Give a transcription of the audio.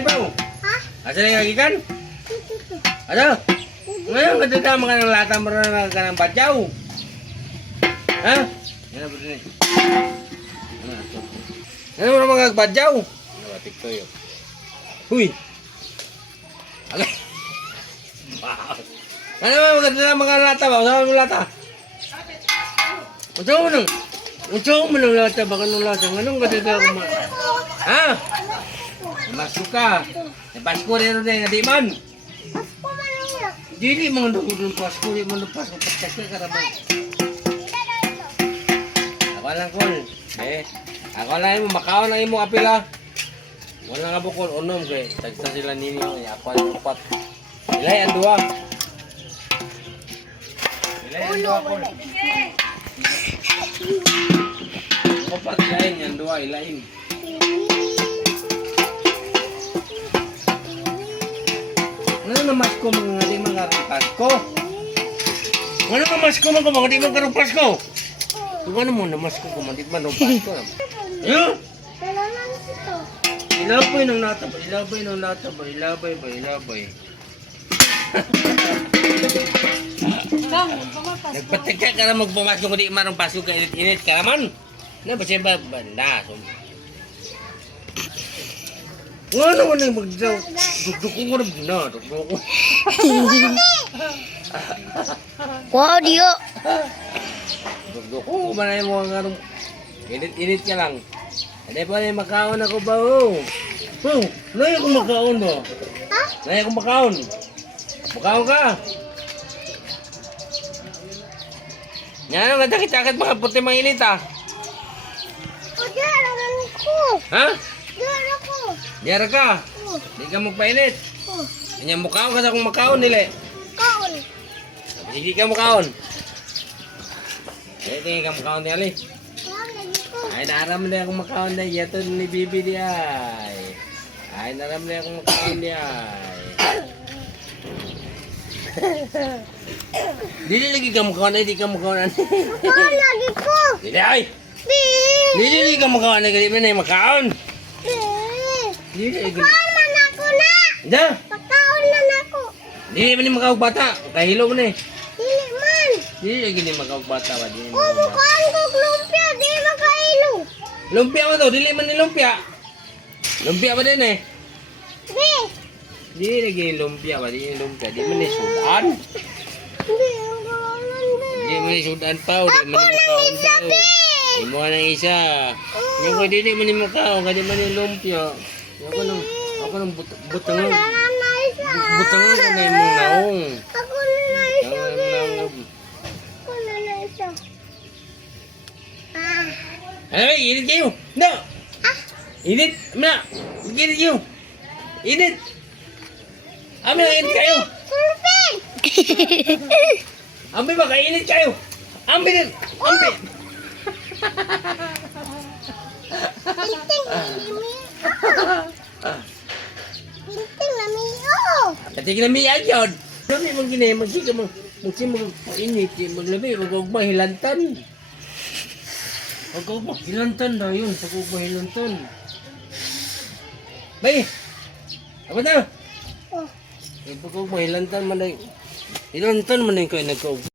ibaw? Ha? Asa na kagikan? Ano? Ngayon, katutama ka ng lata mo na ka ng badyaw. Ha? Yan na ba rin eh? Ano mo na mga badyaw? Ano ba, tiktoy yun? Huy! Agay! Wow! Ano ba mga lata ba? Usawa mo lata? Usawa mo nang? Usawa mo nang lata? Baka nang lata? Anong katutama mo? Ha? Masuk ka. Pasko rin rin nga di man. Pasko man lang. Dili mga nagudong Pasko. Di mo na Pasko. Pasko ka naman. Ako lang kol. Ako lang mo. Makaon ang imo apila. Wala nga bukol. Unom kay. Tagsa sila ninyo. Ako lang upat. Ilay ang duwa. Ilay ang duwa kol. Upat ilayin ang duwa. Ilayin. Ano na mas ko mga di mga Pasko? Ano na mas ko mga di mga Pasko? Kung ano mo na mas ko kung di man Pasko? Ayun! Kailangan ito. Ilabay ng lata ba? Ilabay ng lata ba? Ilabay ba? Ilabay. Nagpatigka ka na magpumasok kung di marong Pasko ka init-init ka naman. Ano ba siya ba? Banda. Ano mo nang magdaw? Dugdug ko na bina. Dugdug ko. Wow, Dio. Dugdug ko. Manay mo ang anong... Init-init ka lang. Hindi pa rin makaon ako ba? Oh, naya akong makaon ba? Ha? Naya akong makaon. Makaon ka. Yan ang kadakit-dakit mga puti mga init ah. O, diyan ko. Ha? Diyan ako. Diyara ka. Di ka magpainit. Kanya makaon ka sa akong makaon nila. Kaon. Hindi ka makaon. Hindi ka makaon nila. Ay, naram na akong makaon na. Yato ni Bibi di ay. Ay, naram na akong makaon di ay. Dili lagi ka makaon ay. Di ka makaon ay. Makaon lagi ko. Dili ay. Di. Dili ka makaon ay. Dili mo na yung makaon. Di. Dili lagi. Makaon man ako na. Da. Makaon man ako. Dili mo na yung makaon bata. Kahilo mo na eh. Dili man. Dili lagi na yung makaon bata ba. Dili O, makaon bata. mukhaan ko lumpia. Di makailo. Lumpia mo daw. Dili man ni lumpia. Lumpia ba din eh. Di. Di lagi ni lumpia ba. Di lumpia. Di man ni sudan. Di. Makaon Di man ni sudan pa. Di man ni makaon isa, daw. Bi. Di mo nang isa. Yung ko dili man ni makaon. Kadi man ni lumpia. Ako nang butangan. Nanay sa. Butangan ka na yung mga naong. Ako na isa. Butangan Bi. na yung Ako na isa. Ah. ay, init kayo. No. Init. Na. Init kayo. Init. Ami, init kayo. Sulpin. Ambi ba, kainit kayo. Ambi din. Ambi. Pinting lami. Pinting lami. Oh. Katig na mi agyon. Dami mong ginay, magsika mo. Magsimog init. Maglabi, magugma hilantan. Magugma hilantan na yun. Magugma hilantan. Bay. Apa na? Oh. Magugma hilantan man na yun. Hilantan man na yun kayo nagkaugma.